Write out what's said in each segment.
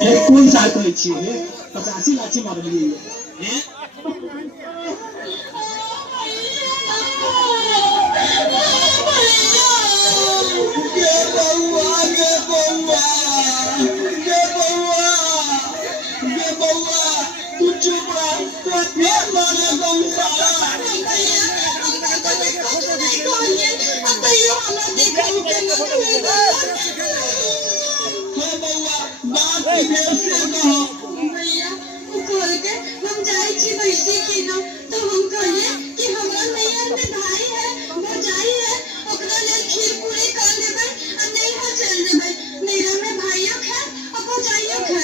कौन साल कहै छियै 85 लाठी मारलियै तू चुप रह तो फिर मारे गौशाला भैया खोल के हम जाए छी बैठी के न तो हम कहिए कि हमरा नैया में भाई है भौजाई है ओकरा ले खीर पूरी कर देबै आ नहीं हो चल देबै नैया में भाइयो खा आ भौजाइयो खा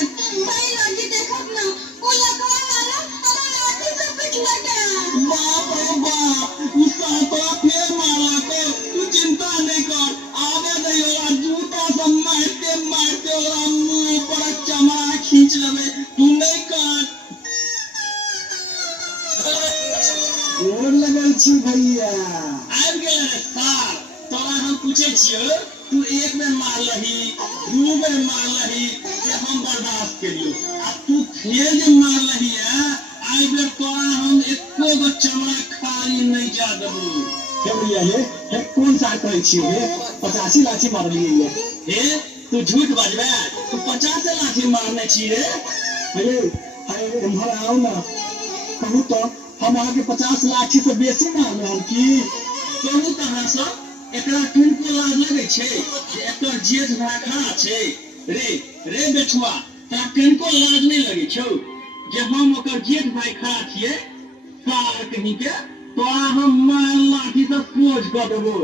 भाई लगी देखब न ओ लगा वाला हमरा लाठी से पिटला के बाप रे बाप उसका तो फिर मारा को तू चिंता नहीं कर आवे नहीं होला जूता से मारते मारते ओरा मुंह पर चमड़ा खींच लेबे तू नहीं कर गोर लगल छी भैया आबि गेल रे सार तोरा हम पूछे छियो तू एक बेर मारलही दू बेर मारलही से हम बर्दाश्त करियो आ तू फेर जे मारलही है आई बेर तोरा हम एको गो चमड़ा खाली नहीं जा देबो हे भैया हे कौन सा कहै छियै 85 लाठी मारलियै हे तू झूठ बाजबे तू 50 लाठी मारने छी रे अरे इम्हर आओ ना कहू तो हम आगे 50 लाठी से बेसी मारले हम की कहू कहाँ से एकरा किनको लाज लगे छे जे एकर जेठ भाई खड़ा छे रे रे बेठुआ तोरा किनको लाज नहीं लगे छौ जे हम ओकर जेठ भाई खड़ा छिए सार कहीं के तोरा हम मार लाठी से सोच कर देबो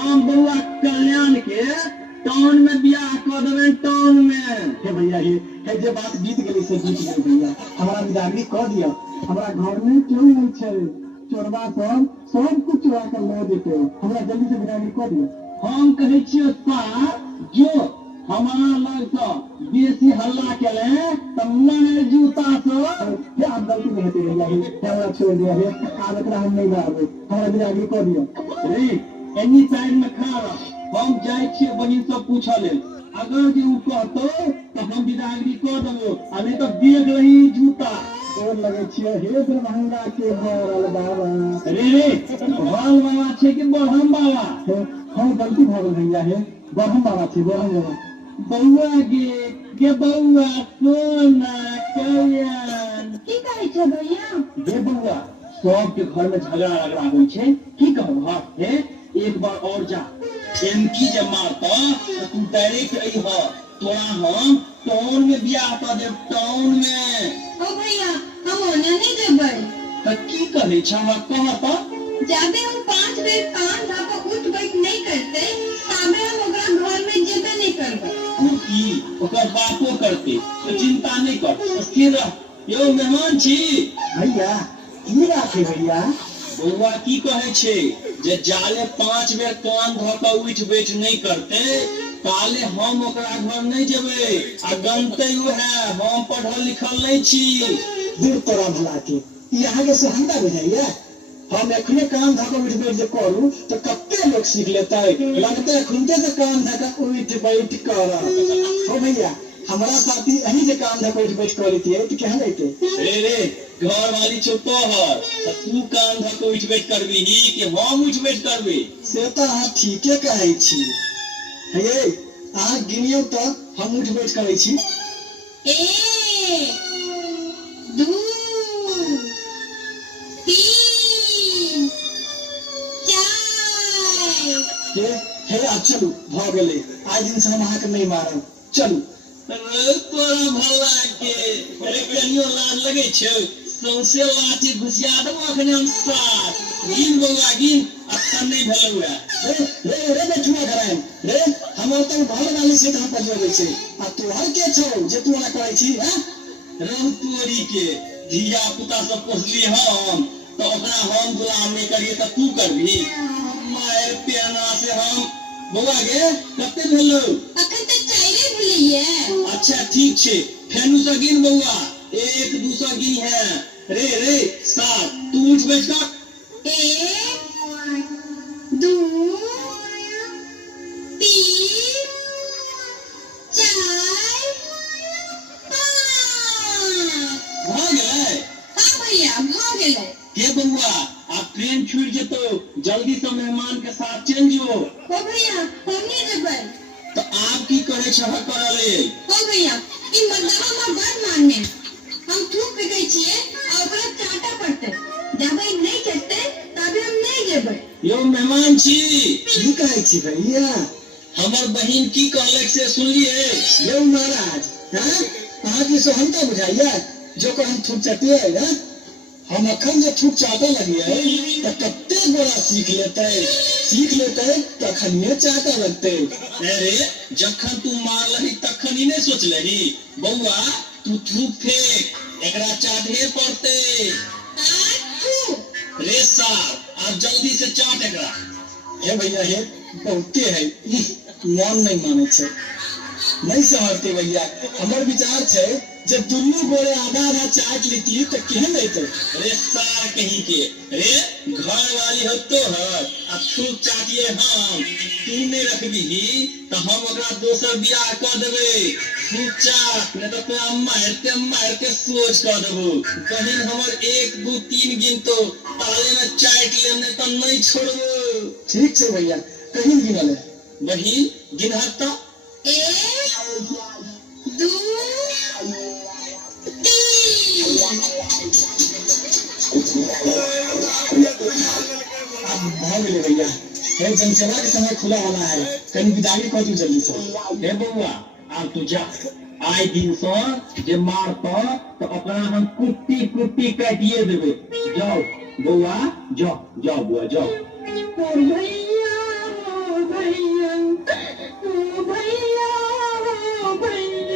हम बउआ कल्याण के टाउन में बियाह कर देबे टाउन में हे भैया हे जे बात बीत गेली से बीत गेल भैया हमरा विदागरी कह दियो हमरा घर में क्यों नहीं छे चोरबा सब कुछ चुरा कर ले देते हमरा जल्दी से विदागरी कह दियो हम कहे छियो सार जो हमारा लग तो बेसी हल्ला केले त मने जूता से हे आप गलती नहीं होती भैया हे हमरा छोड़ दिया हे आज एकरा हम नहीं मारबे हमरा विदागरी कह दियो रे एनी साइड में खड़ा रह हम जाय छियै बहिन से पूछऽ लेल अगर जे उ कहतो तो हम विदागरी कर देबो आ नहीं तो देख रही जूता और लगे छियै हे दरभंगा के बरल बाबा रे बरहम बाबा छै कि बरहम बाबा हम गलती भ गेल भैया हे बरहम बाबा छी बरहम बाबा बउआ के बउआ सोना कल्याण की कहै छै भैया गे बउआ सबके घर में झगड़ा लगड़ा होइ छै की कहब हे एक बार और जा एमकी जे मारता तो तू डायरेक्ट अइह तोरा हम टाउन में बियाह कर देब टाउन में ओ भैया हम ओना नहीं देबै त की कहै छ हमरा कह त जाबे हम 5 बेर कान धक उठ बैठ नहीं करते ताबे हम ओकरा घर में जेबे नहीं करबै तू की ओकर बापो करते तो चिंता नहीं कर स्थिर रह यो मेहमान छी भैया की बात है भैया बउआ की कहे छे जे जाले 5 बेर कान धक उठ बैठ नहीं करते ताले हम ओकरा घर नहीं जेबे आ गनते उहे हम पढ़ल लिखल नहीं छी दूर तोरा भला के यहाँ के सहनता बुझाइए हम एखने कान धक उठ बैठ जे करू तो कते लोग सीख लेते लगते खुनते से कान धक उठ बैठ कर हो भैया हमारा साथी यही से कान धक उठ बैठ कर लेती है तो क्या लेते रे घर वाली चुप है तू कान धक उठ बैठ करबी कि हम उठ बैठ करबी से तो अहाँ ठीके कहै छी हे अहाँ गिनियो तो हम उठ बैठ करै छी 1 2 3 4 हे अब चलू भ गेलै आज दिन से हम अहाँ के नहीं मारब चलू तोरा भला के अरे कनियो लाज लगे छौ सौंसे लाठी घुसिया देबो अखने हम साथ गिन बउआ गिन अखन नहीं भेलौ रे बेठुआ कराएम रे हमर तो घर वाली से कहां पर जोड़े छै आ तोहर के छौ जे तू ना करै छी हैं रहु तोरी के धिया पुता सब पोसली हम तो ओकरा हम गुलाम नहीं करिए तो तू करबी मार पेना से हम बउआ गे कते भेलौ अखन तक चाइरे भुलिए अच्छा ठीक छे फेनु से गिन बउआ 1 2 से गिन है रे 7 तू उठ बैठ कर 1 2 3 4 हे बउआ आप ट्रेन छूट जेतो, जल्दी से मेहमान के साथ चल जो। ओ भैया हम नहीं जेबै। तो आप की करे छह करले? ओ भैया ई मर्दवा में बात मानने हम थूक फेंकै छियै आ ओकरा चाटा पड़ते, जबै नहीं चलते तबे हम नहीं जेबै। यो मेहमान छी, की कहै छी भैया? हमर बहिन की कहलक से सुनलिए? यौ महाराज, हाँ अहाँ की सोहनता बुझाइया जो को हम थूक चटिए है? हम अखन जे थूक चाटे लगिए तो कत्ते गोरा सीख लेते तखनिए चाटा लगते। अरे जखन तू मारलही तखन ही नहीं सोचलही बउआ तू थूक फेंक, एकरा चाटे पड़ते। रे सार आप जल्दी से चाट एकरा। हे भैया हे बहुते है, मन नहीं माने छे, नहीं समझते भैया। हमर विचार छे जब दुनू गोरे आधा आधा चाट लेती तो केहन रहते। रे सार कहीं के, रे घर वाली हो तो है अब थूक चाटिए हम, तू नहीं रखबी तो हम ओकरा दोसर बियाह कर देबे। थूक चाट नहीं तो तोरा मार के सोच कर देबो। बहिन हमर 1 2 3 गिनतो, ताले में चाट लेने तो नहीं छोड़बो। ठीक छे भैया, कहीं गिनल है। बहिन गिनहत तो 1 2 अब भाग ले भैया, हे जनसेवा के समय खुला वाला है, कहीं विदाई कर दू जल्दी से। हे बउआ अब तू जा, आइ दिन से जे मारतो तो ओकरा हम कुट्टी कुट्टी काटिए देबे। जाओ बउआ जाओ बुआ जाओ। ओ भैया ओ भैया ओ भैया ओ भैया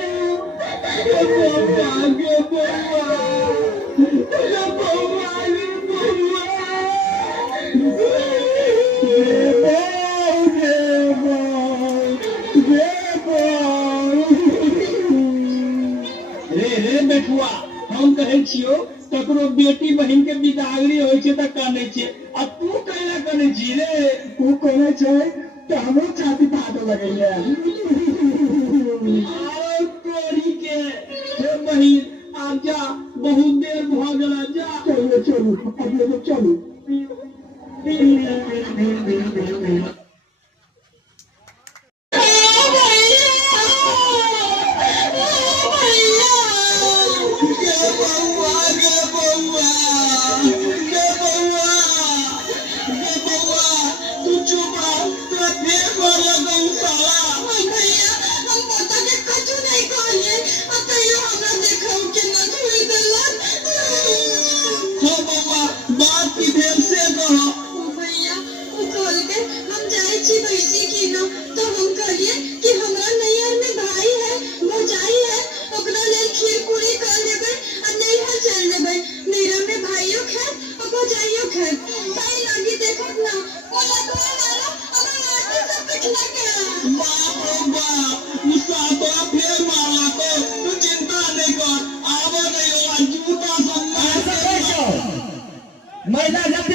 रे बेटुआ हम कहै छियो ककरो बेटी बहिन के बिदागरी होय छै त कानै छै, आ तू कहला करै छी रे? तू कहने छे तो हमरो छाती फाटे लगैया। आरो तोरी के हे बहिन आब जा, बहुत देर भ गेला जा। चलो अब लोग चलो। फिर